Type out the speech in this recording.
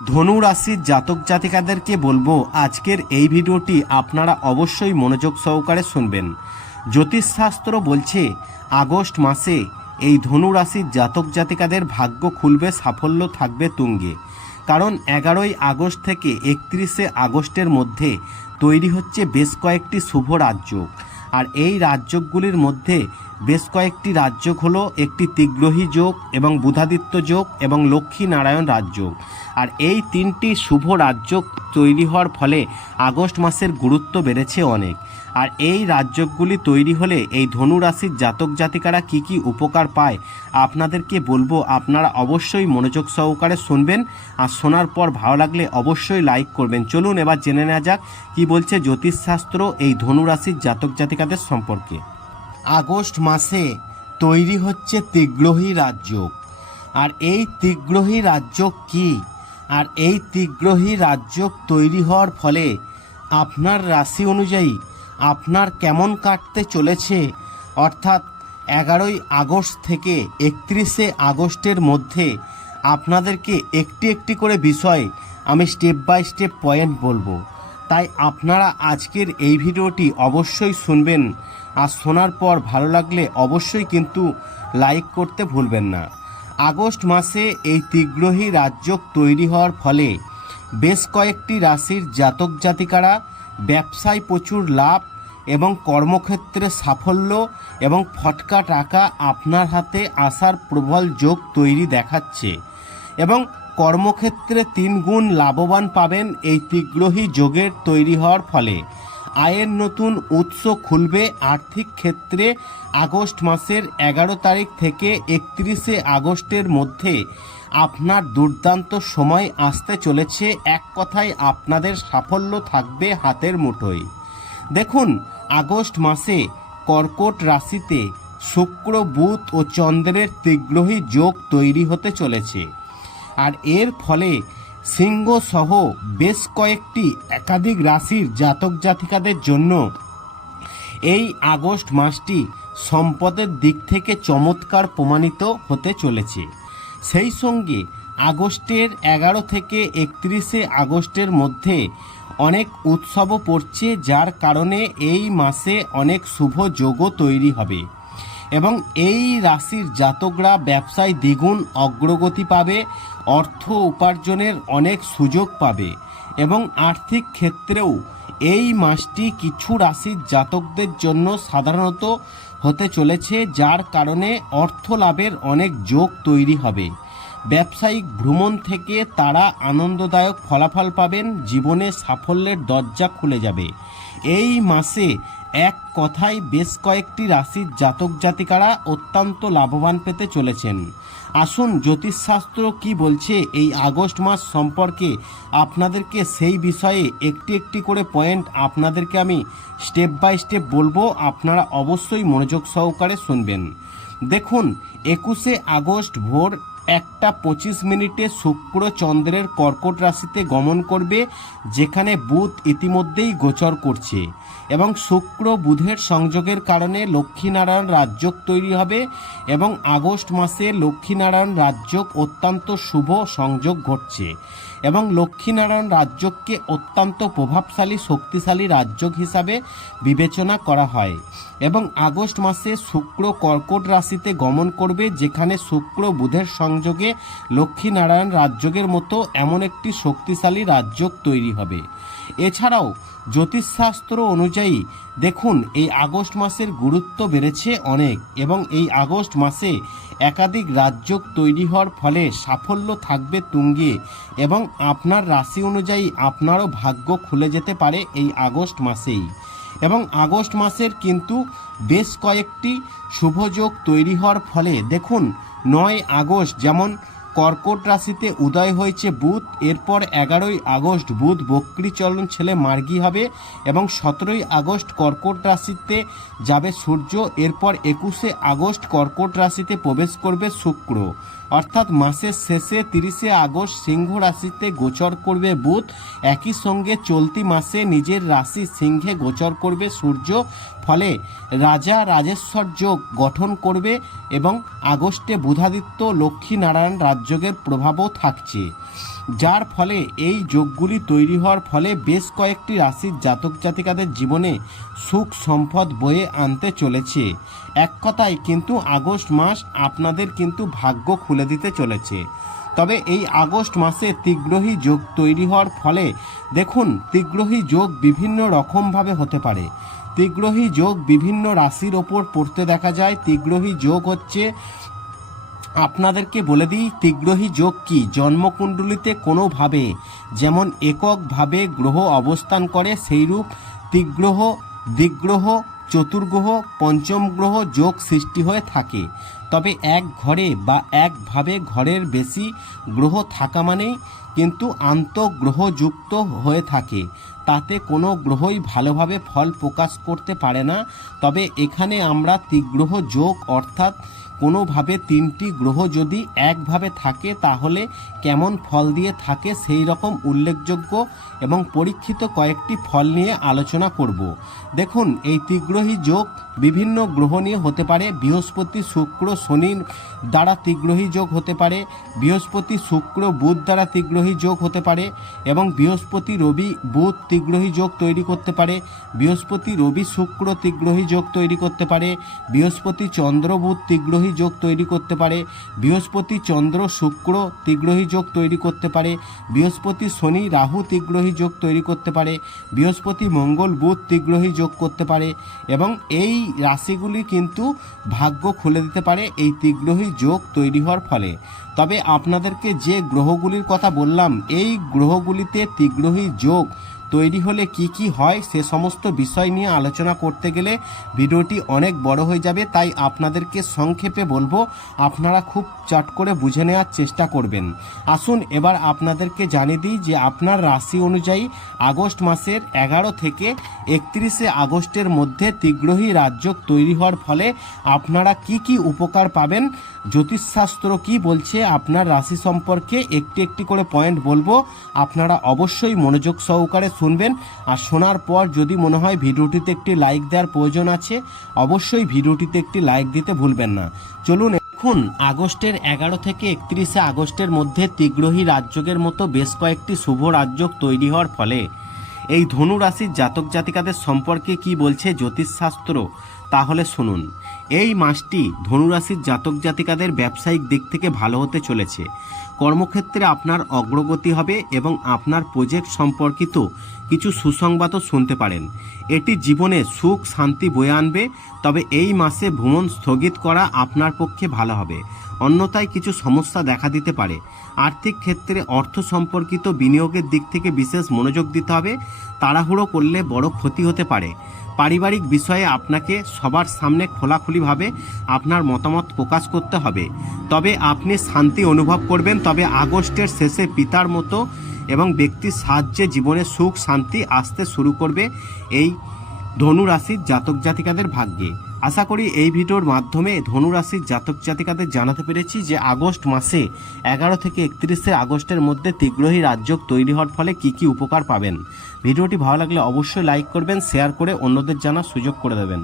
ধনু রাশির জাতক জাতিকাদেরকে বলব, আজকের এই ভিডিওটি আপনারা অবশ্যই মনোযোগ সহকারে শুনবেন। জ্যোতিষশাস্ত্র বলছে, আগস্ট মাসে এই ধনু রাশির জাতক জাতিকাদের ভাগ্য খুলবে, সাফল্য থাকবে তুঙ্গে। কারণ এগারোই আগস্ট থেকে একত্রিশে আগস্টের মধ্যে তৈরি হচ্ছে বেশ কয়েকটি শুভ রাজ্য আর এই রাজ্যগুলির মধ্যে বেশ কয়েকটি রাজ্য হলো, একটি তিগ্রহী যোগ এবং বুধাদিত্য যোগ এবং লক্ষ্মী নারায়ণ রাজ্য। আর এই তিনটি শুভ রাজ্য তৈরি হওয়ার ফলে আগস্ট মাসের গুরুত্ব বেড়েছে অনেক। আর এই রাজ্যগুলি তৈরি হলে এই ধনু রাশির জাতক জাতিকারা কি কি উপকার পায় আপনাদেরকে বলব, আপনারা অবশ্যই মনোযোগ সহকারে শুনবেন। আর শোনার পর ভালো লাগলে অবশ্যই লাইক করবেন। চলুন এবার জেনে নেওয়া যাক কি বলছে জ্যোতিষশাস্ত্র এই ধনু রাশির জাতক জাতিকাদের সম্পর্কে। আগস্ট মাসে তৈরি হচ্ছে তিগ্রহী রাজ্য আর এই তিগ্রহী রাজ্য কি? আর এই তিগ্রহী রাজ্য তৈরি হওয়ার ফলে আপনার রাশি অনুযায়ী আপনার কেমন কাটতে চলেছে? অর্থাৎ এগারোই আগস্ট থেকে একত্রিশে আগস্টের মধ্যে আপনাদেরকে একটি একটি করে বিষয় আমি স্টেপ বাই স্টেপ পয়েন্ট বলব। তাই আপনারা আজকের এই ভিডিওটি অবশ্যই শুনবেন। আর শোনার পর ভালো লাগলে অবশ্যই কিন্তু লাইক করতে ভুলবেন না। আগস্ট মাসে এই তিগ্রহী রাজ্য তৈরি হওয়ার ফলে বেশ কয়েকটি রাশির জাতক জাতিকারা ব্যবসায় প্রচুর লাভ এবং কর্মক্ষেত্রে সাফল্য এবং ফটকা টাকা আপনার হাতে আসার প্রবল যোগ তৈরি দেখাচ্ছে। এবং কর্মক্ষেত্রে তিন গুণ লাভবান পাবেন এই তিগ্রহী যোগের তৈরি হওয়ার ফলে। আয়ের নতুন উৎস খুলবে আর্থিক ক্ষেত্রে আগস্ট মাসের এগারো তারিখ থেকে একত্রিশে আগস্টের মধ্যে। আপনার দুর্দান্ত সময় আসতে চলেছে, এক কথায় আপনাদের সাফল্য থাকবে হাতের মুঠোয়। দেখুন, আগস্ট মাসে কর্কট রাশিতে শুক্র, বুধ ও চন্দ্রের তিগ্রহী যোগ তৈরি হতে চলেছে। আর এর ফলে সিংহ সহ বেশ কয়েকটি একাধিক রাশির জাতক জাতিকাদের জন্য এই আগস্ট মাসটি সম্পদের দিক থেকে চমৎকার প্রমাণিত হতে চলেছে। সেই সঙ্গে আগস্টের এগারো থেকে একত্রিশে আগস্টের মধ্যে অনেক উৎসবও পড়ছে, যার কারণে এই মাসে অনেক শুভ যোগও তৈরি হবে। এবং এই রাশির জাতকরা ব্যবসায় দ্বিগুণ অগ্রগতি পাবে, অর্থ উপার্জনের অনেক সুযোগ পাবে এবং আর্থিক ক্ষেত্রেও এই মাসটি কিছু রাশির জাতকদের জন্য সাধারণত হতে চলেছে, যার কারণে অর্থ লাভের অনেক যোগ তৈরি হবে। ব্যবসায়িক ভ্রমণ থেকে তারা আনন্দদায়ক ফলাফল পাবেন, জীবনে সাফল্যের দরজা খুলে যাবে। এই মাসে এক কথায় বেশ কয়েকটি রাশির জাতক জাতিকারা অত্যন্ত লাভবান পেতে চলেছেন। আসুন জ্যোতিষশাস্ত্র কি বলছে এই আগস্ট মাস সম্পর্কে আপনাদেরকে সেই বিষয়ে একটি একটি করে পয়েন্ট আপনাদেরকে আমি স্টেপ বাই স্টেপ বলব, আপনারা অবশ্যই মনোযোগ সহকারে শুনবেন। দেখুন, একুশে আগস্ট ভোর একটা পঁচিশ মিনিটে শুক্র চন্দ্রের কর্কট রাশিতে গমন করবে, যেখানে বুধ ইতিমধ্যেই গোচর করছে এবং শুক্র বুধের সংযোগের কারণে লক্ষ্মীনারায়ণ রাজ্যক তৈরি হবে এবং আগস্ট মাসে লক্ষ্মীনারায়ণ রাজ্যক অত্যন্ত শুভ সংযোগ ঘটছে। এবং লক্ষ্মীনারায়ণ রাজ্যকে অত্যন্ত প্রভাবশালী, শক্তিশালী রাজ্য হিসাবে বিবেচনা করা হয় এবং আগস্ট মাসে শুক্র কর্কট রাশিতে গমন করবে, যেখানে শুক্র বুধের সংযোগে লক্ষ্মীনারায়ণ রাজ্যকের মতো এমন একটি শক্তিশালী রাজ্যক তৈরি হবে। এছাড়াও জ্যোতিষশাস্ত্র অনুযায়ী দেখুন, এই আগস্ট মাসের গুরুত্ব বেড়েছে অনেক এবং এই আগস্ট মাসে একাধিক রাজ্য তৈরি হওয়ার ফলে সাফল্য থাকবে তুঙ্গে এবং আপনার রাশি অনুযায়ী আপনারও ভাগ্য খুলে যেতে পারে এই আগস্ট মাসেই। এবং আগস্ট মাসের কিন্তু বেশ কয়েকটি শুভযোগ তৈরি হওয়ার ফলে দেখুন, নয় আগস্ট যেমন কর্কট রাশিতে উদয় হয়েছে বুধ, এরপর এগারোই আগস্ট বুধ বক্রীচলন ছেলে মার্গী হবে এবং সতেরোই আগস্ট কর্কট রাশিতে যাবে সূর্য, এরপর একুশে আগস্ট কর্কট রাশিতে প্রবেশ করবে শুক্র। অর্থাৎ মাসের শেষে তিরিশে আগস্ট সিংহ রাশিতে গোচর করবে বুধ, একই সঙ্গে চলতি মাসে নিজের রাশি সিংহে গোচর করবে সূর্য, ফলে রাজা রাজেশ্বর যোগ গঠন করবে এবং আগস্টে বুধাদিত্য লক্ষ্মীনারায়ণ রাজযোগের প্রভাবও থাকছে। যার ফলে এই যোগগুলি তৈরি হওয়ার ফলে বেশ কয়েকটি রাশির জাতক জাতিকাদের জীবনে সুখ সম্পদ বয়ে আনতে চলেছে। এক কথায় কিন্তু আগস্ট মাস আপনাদের কিন্তু ভাগ্য খুলে দিতে চলেছে। তবে এই আগস্ট মাসে তিগ্রহী যোগ তৈরি হওয়ার ফলে দেখুন তিগ্রহী যোগ বিভিন্ন রকমভাবে হতে পারে। তিগ্রহী যোগ বিভিন্ন রাশির ওপর পড়তে দেখা যায়। তিগ্রহী যোগ হচ্ছে আপনাদেরকে বলে দিই, তিগ্রহী যোগ কি? জন্মকুণ্ডলিতে কোনোভাবে যেমন এককভাবে গ্রহ অবস্থান করে, সেইরূপ তিগ্রহ দিগ্রহ চতুর্গ্রহ পঞ্চম গ্রহ যোগ সৃষ্টি হয়ে থাকে। তবে এক ঘরে বা একভাবে ঘরের বেশি গ্রহ থাকা মানেই কিন্তু আন্তঃগ্রহযুক্ত হয়ে থাকে। তাতে কোনো গ্রহই ভালোভাবে ফল প্রকাশ করতে পারে না। তবে এখানে আমরা ত্রিগ্রহ যোগ অর্থাৎ কোনোভাবে তিনটি গ্রহ যদি একভাবে থাকে, তাহলে কেমন ফল দিয়ে থাকে সেই রকম উল্লেখযোগ্য এবং পরীক্ষিত কয়েকটি ফল নিয়ে আলোচনা করব। দেখুন, এই ত্রিগ্রহী যোগ বিভিন্ন গ্রহ নিয়ে হতে পারে। বৃহস্পতি, শুক্র শনির দ্বারা ত্রিগ্রহী যোগ হতে পারে। বৃহস্পতি, শুক্র, বুধ দ্বারা ত্রিগ্রহী যোগ হতে পারে এবং বৃহস্পতি, রবি, বুধ ত্রিগ্রহী যোগ তৈরি করতে পারে। বৃহস্পতি, রবি, শুক্র ত্রিগ্রহী যোগ তৈরি করতে পারে। বৃহস্পতি, চন্দ্র, বুধ ত্রিগ্রহী যোগ তৈরি করতে পারে। বৃহস্পতি, চন্দ্র, শুক্র ত্রিগ্রহী যোগ তৈরি করতে পারে। বৃহস্পতি, শনি, রাহু ত্রিগ্রহী যোগ তৈরি করতে পারে। বৃহস্পতি, মঙ্গল, বুধ ত্রিগ্রহী যোগ করতে পারে এবং এই রাশিগুলি কিন্তু ভাগ্য খুলে দিতে পারে এই ত্রিগ্রহী যোগ তৈরি হওয়ার ফলে। তবে আপনাদেরকে যে গ্রহগুলির কথা বললাম, এই গ্রহগুলিতে ত্রিগ্রহী যোগ তৈরি হলে কি কি হয় সে সমস্ত বিষয় নিয়ে আলোচনা করতে গেলে ভিডিওটি অনেক বড় হয়ে যাবে, তাই আপনাদেরকে সংক্ষেপে বলব, আপনারা খুব চট করে বুঝে নেওয়ার চেষ্টা করবেন। আসুন এবার আপনাদেরকে জানিয়ে দিই যে আপনার রাশি অনুযায়ী আগস্ট মাসের এগারো থেকে একত্রিশে আগস্টের মধ্যে ত্রিগ্রহী রাজ্য তৈরি হওয়ার ফলে আপনারা কি কি উপকার পাবেন, জ্যোতিষশাস্ত্র কি বলছে, আপনার রাশি সম্পর্কে একটি একটি করে পয়েন্ট বলব। আপনারা অবশ্যই মনোযোগ সহকারে শুনবেন। আর শোনার পর যদি মনে হয় ভিডিওটিতে একটি লাইক দেওয়ার প্রয়োজন আছে, অবশ্যই ভিডিওটিতে একটি লাইক দিতে ভুলবেন না। চলুন এখন আগস্টের এগারো থেকে একত্রিশে আগস্টের মধ্যে তিগ্রহী রাজযোগের মতো বেশ কয়েকটি শুভ রাজযোগ তৈরি হওয়ার ফলে এই ধনু রাশির জাতক জাতিকাদের সম্পর্কে কি বলছে জ্যোতিষশাস্ত্র? তাহলে শুনুন। এই মাসটি ধনুরাশির জাতক জাতিকাদের ব্যবসায়িক দিক থেকে ভালো হতে চলেছে। কর্মক্ষেত্রে আপনার অগ্রগতি হবে এবং আপনার প্রজেক্ট সম্পর্কিত কিছু সুসংবাদও শুনতে পারেন। এটি জীবনে সুখ, শান্তি বয়ে আনবে, তবে এই মাসে ভ্রমণ স্থগিত করা আপনার পক্ষে ভালো হবে। অন্যথায় কিছু সমস্যা দেখা দিতে পারে। আর্থিক ক্ষেত্রে অর্থ সম্পর্কিত বিনিয়োগের দিক থেকে বিশেষ মনোযোগ দিতে হবে। তাড়াহুড়ো করলে বড় ক্ষতি হতে পারে। পারিবারিক বিষয়ে আপনাকে সবার সামনে খোলাখুলিভাবে আপনার মতামত প্রকাশ করতে হবে। তবে আপনি শান্তি অনুভব করবেন, তবে আগস্টের শেষে পিতার মতো এবং ব্যক্তির সাহায্যে জীবনে সুখ, শান্তি আসতে শুরু করবে এই ধনু রাশির জাতক জাতিকাদের ভাগ্যে। আশা করি এই ভিডিওর মাধ্যমে ধনু রাশির জাতক জাতিকাদের জানাতে পেরেছি যে আগস্ট মাসে এগারো থেকে একত্রিশে আগস্টের মধ্যে তীগ্রহী রাজ্য তৈরি হওয়ার ফলে কি কি উপকার পাবেন। ভিডিওটি ভালো লাগলে অবশ্যই লাইক করবেন, শেয়ার করে অন্যদের জানার সুযোগ করে দেবেন।